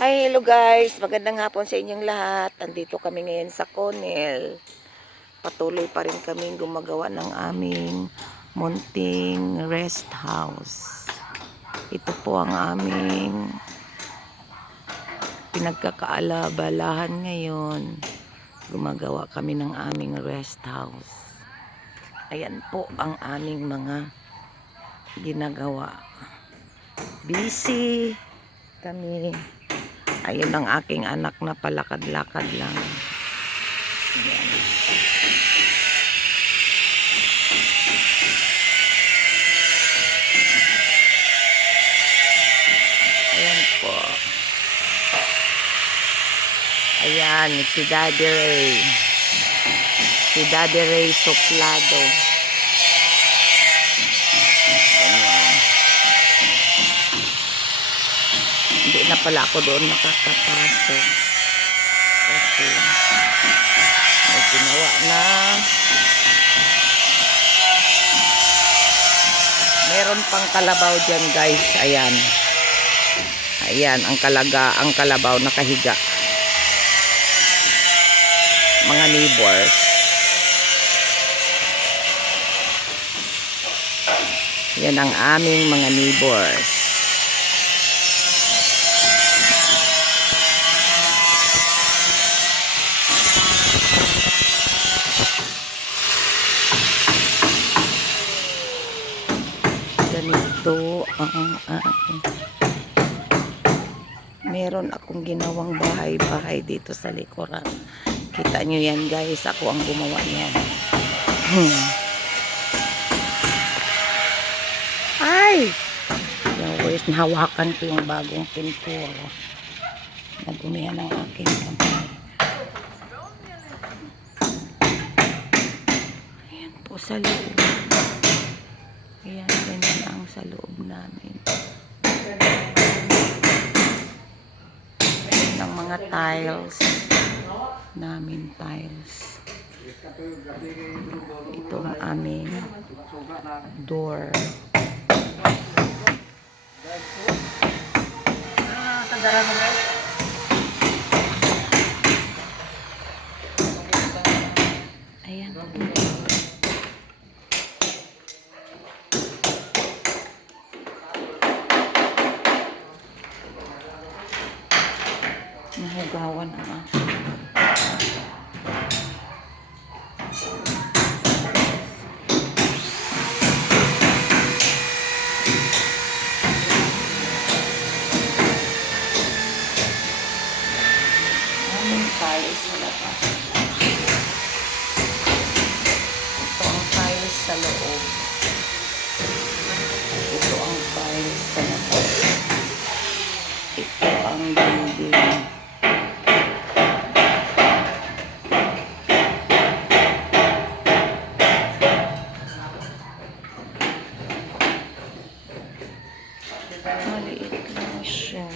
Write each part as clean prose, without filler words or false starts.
Hi, hello guys. Magandang hapon sa inyong lahat. Andito kami ngayon sa Conil. Patuloy pa rin kaming gumagawa ng aming munting rest house. Ito po ang aming pinagkakaalabalahan ngayon. Gumagawa kami ng aming rest house. Ayan po ang aming mga ginagawa. Busy kami. Ayun ang aking anak na palakad-lakad lang. Ayan. Ayan po. Ayan, si Daddy Ray. Si Daddy Ray Soplado. Ayan. Hindi na pala ako doon makakapasok. Kasi may ginawa na. Meron pang kalabaw dyan guys. Ayan. Ayan, ang kalabaw nakahiga. Mga neighbors. Yan ang aming mga neighbors. Ganito ang aking. Meron akong ginawang bahay-bahay dito sa likuran. Kita nyo yan guys, ako ang gumawa niyan. Ay! Yung guys, nahawakan ko yung bagong pintura. Nagumihan ang aking kamay. Ayan po sa loob. Ayan, ganyan ang sa loob namin. Ng mga tiles namin, tiles. Ito ang aming door. Ayan. Nahugawan ang aking. Aming tiles sa labas. Ito ang tiles sa loob. Ito ang tiles sa labas. Ito ang building. Maliit lang siya.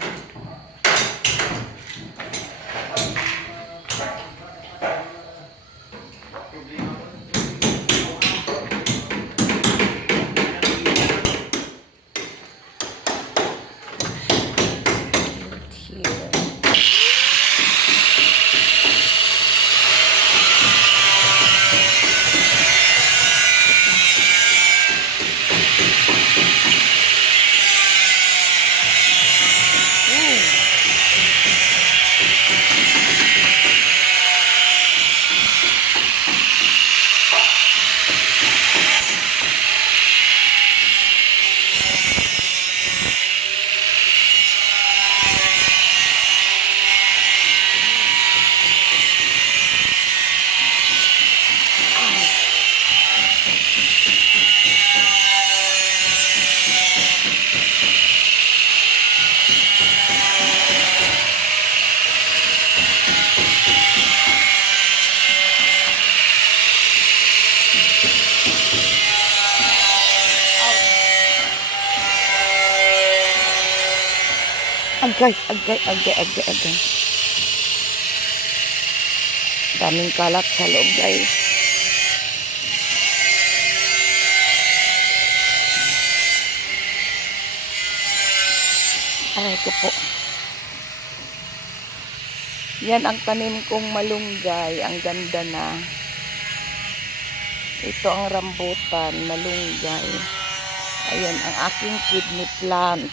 Agay. Daming kalat sa loob guys. Aray ko po. Yan ang tanim kong malunggay. Ang ganda na. Ito ang rambutan, malunggay. Ayan ang aking kidney plant.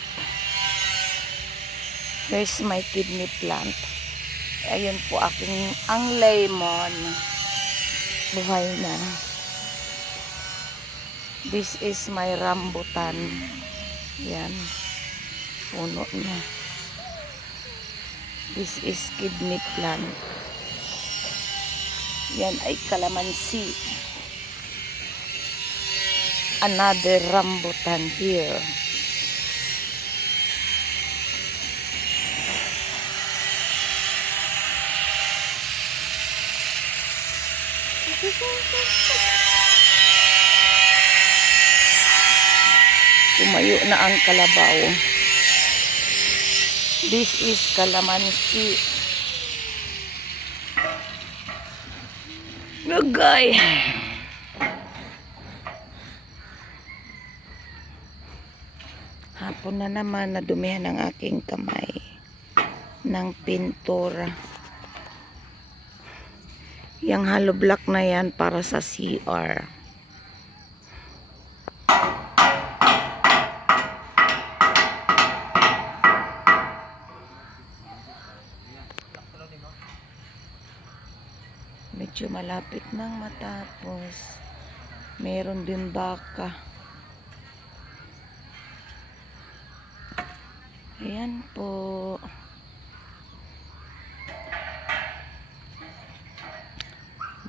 Here's my kidney plant. Ayun po ang lemon. Buhay na. This is my rambutan. Yan. Puno na. This is kidney plant. Yan ay kalamansi. Another rambutan here. Tumayo na ang kalabaw. This is kalamansi. Lugay. Hapon na naman, nadumihan ang aking kamay ng pintura. Yang hollow block na yan para sa CR. Medyo malapit nang matapos. Meron din baka. Ayan po.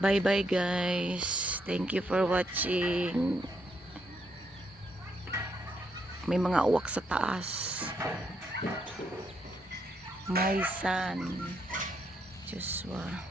Bye-bye guys. Thank you for watching. May mga uwak sa taas. My son, Joshua.